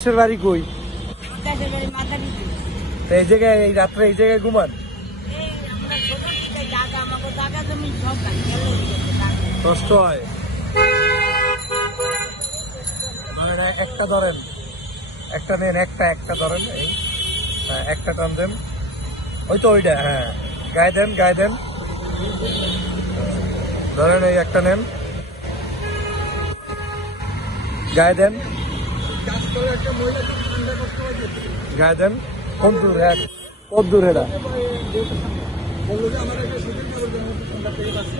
বাড়ি কই? এই জায়গায় এই রাত্রে এই জায়গায় ঘুমান? কষ্ট হয়। একটা ধরেন, একটা নেন, একটা ধরেন, এই একটা টান দেন, ওই তো ওইটা, হ্যাঁ গায়ে দেন, গায়ে দেন, ধরেন এই একটা নেন, গায়ে দেন, গায়ে দেন। কোন দূর? কত দূর? এটা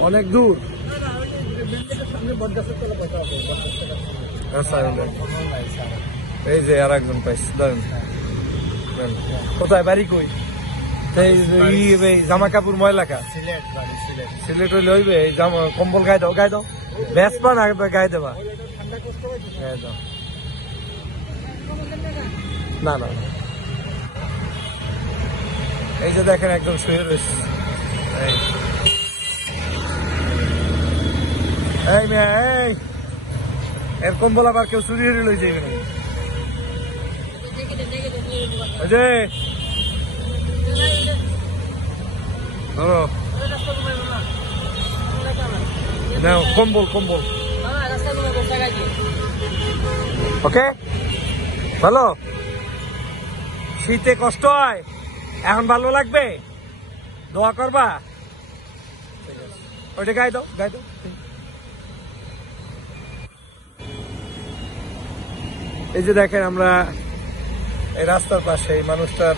অনেক দূর। এই যে আর একজন পাইছি, ধরেন। কোথায় বাড়ি কই? জামা কাপড় ময়লা কা? সিলেট হইলে হইবে। এই জামা কম্বল গায়ে দাও, গায়ে দাও। বেসবা না গায়ে দেবা? গায়ে দাও। না না, এই যে দেখেন একদম শুয়ে রয়েছে। এই মেয়ে, এই এর কম্বল আবার কেউ চুরি হয়ে লই যাবে না। ধরো নাও কম্বল, কম্বল। ওকে, ভালো। শীতে কষ্ট হয়, এখন ভালো লাগবে, দোয়া করবা। ওইটা গায়ে দাও, গায়ে দাও। এই যে দেখেন আমরা এই রাস্তার পাশে, এই মানুষটার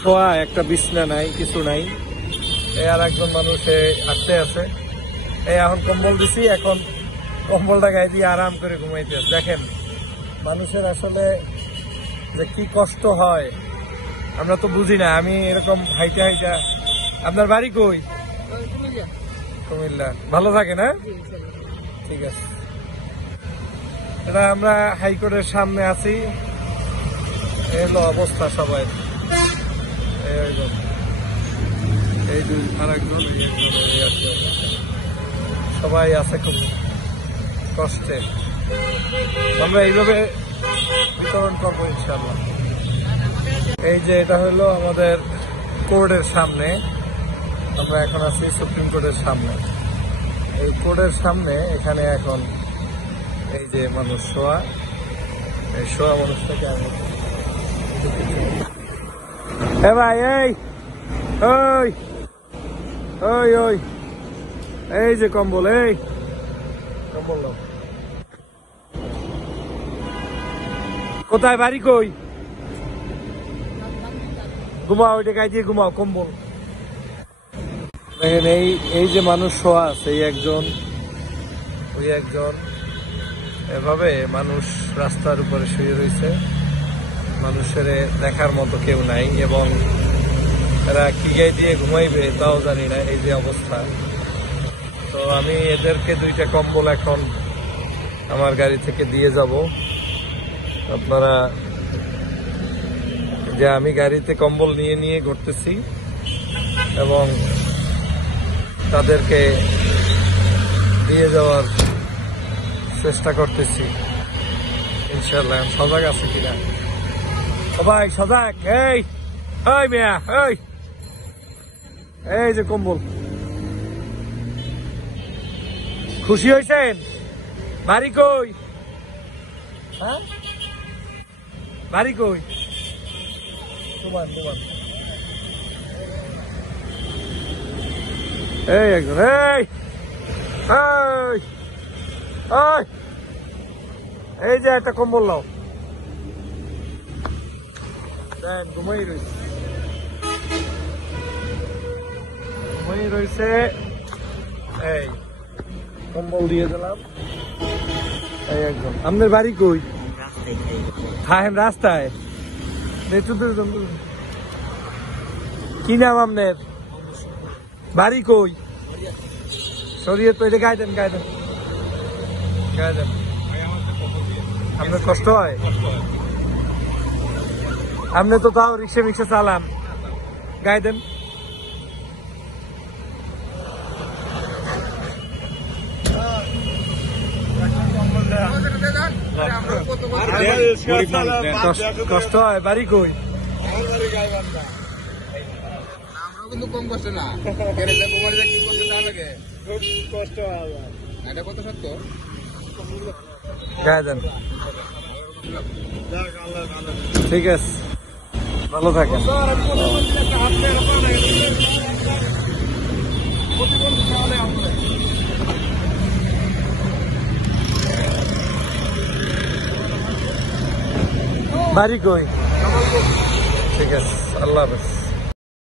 শোয়া একটা বিছনা নাই, কিছু নাই। এই আর একজন মানুষ আসতে আছে। এই এখন কম্বল দিছি, এখন কম্বলটা গায়ে দিয়ে আরাম করে ঘুমাইতে। দেখেন মানুষের আসলে যে কি কষ্ট হয় আমরা তো বুঝি না। আমি এরকম হাইটা হাইটা। আপনার বাড়ি কই? কুমিল্লা। ভালো থাকে না? ঠিক আছে। এটা আমরা হাইকোর্টের সামনে আছি। এলো অবস্থা সবাই। এই দুই আর একজন, সবাই আছে খুব কষ্টে। আমরা এইভাবে বিতরণ করবো ইনশাল্লাহ। এই যে এটা হলো আমাদের কোর্টের সামনে। আমরা এখন আছি সুপ্রিম কোর্টের সামনে। এই কোর্টের সামনে এখানে এখন এই যে মানুষ শোয়া, এই শোয়া মানুষটাকে আমি ভাই, এই ওই ওই ওই এই যে কম্বল, এই কম্বল দাও। কোথায় বাড়ি কই? ঘুমাও, ওইটা গায়ে দিয়ে ঘুমাও, কম্বল। দেখেন এই যে মানুষ শোয়া আছে, এই একজন, ওই একজন, এভাবে মানুষ রাস্তার উপরে শুয়ে রয়েছে। মানুষের দেখার মতো কেউ নাই, এবং এরা কি গায়ে দিয়ে ঘুমাইবে তাও জানি না। এই যে অবস্থা। তো আমি এদেরকে দুইটা কম্বল এখন আমার গাড়ি থেকে দিয়ে যাব। আপনারা, যে আমি গাড়িতে কম্বল নিয়ে নিয়ে ঘুরতেছি এবং তাদেরকে দিয়ে যাওয়ার চেষ্টা করতেছি ইনশাল্লাহ। সজাগ আছে কিনা সবাই? সজাগ। এই মেয়া, এই যে কম্বল। খুশি হয়েছেন? বাড়ি কই? হ্যাঁ, বাড়ি কই? এই একজন, এই যে একটা কম্বল নাও। ঘুমাই রয়েছে, ঘুমাই রয়েছে। এই কম্বল দিয়ে দিলাম। এই একজন। আপনার বাড়ি কই? থাকেন রাস্তায়? কি নাম আপনার? বাড়ি কই? শরীয়ত। এটা গায়ে দেন, গায়ে দেন, গায়ে দেন। আপনার কষ্ট হয়? আপনি তো তাও রিক্সা মিক্সা চালান, গায়ে দেন। কষ্ট হয়। বাড়ি কই? আমরাও কিন্তু কম কষ্ট না, কি করতে তা লাগে কষ্ট হয়। এটা কত সত্য গায়ে দেন। ঠিক আছে, ভালো থাকেন। বাড়ি কই? ঠিক আছে, আল্লাহ হাফেজ।